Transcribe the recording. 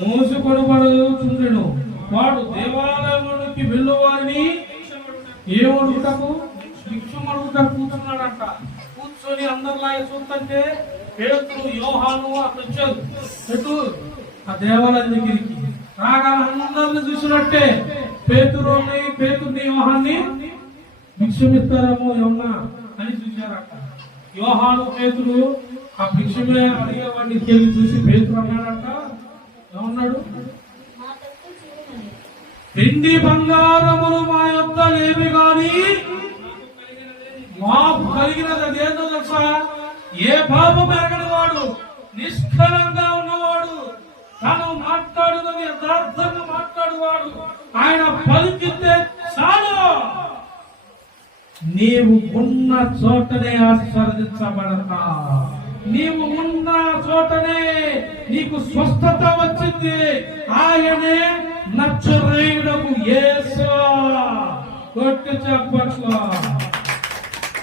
మోసుకొనబడుచుండెను. వాడు దేవాలయంలోకి వెళ్ళువారిని ఏమడుగుటకు భిక్షమడుగుటకు కూర్చున్నాడంట. కూర్చొని అందరిలాగా చూస్తుంటే పేతురు యోహాను అక్కడ వచ్చారు. ఎటు ఆ దేవాలయం దగ్గరికి రాగా అందరిని చూసినట్టే పేతురుని యోహాన్ని భిక్షమిస్తారేమో ఏమన్నా అని చూశారట. యోహాను పేతురు ఆ భిక్షమే అడిగేవాడిని వెళ్ళి చూసి పేతురు అన్నాడట, ఏమన్నాడు? వెండి బంగారములు మా యొక్క లేవి గాని మాకు కలిగినది అదేందో తెలుసా? ఏ పాపం ఎరగని వాడు, నిష్కలంగా ఉన్నవాడు, తను మాట్లాడునని యథార్థంగా మాట్లాడువాడు, ఆయన పలికితే చాలు నీవు ఉన్న చోటనే ఆశీర్వదించబడతా. నీవు ఉన్న చోటనే నీకు స్వస్థత వచ్చింది. ఆయనే నజరేయుడకు యేసు. కొట్టి చెప్పట్లా.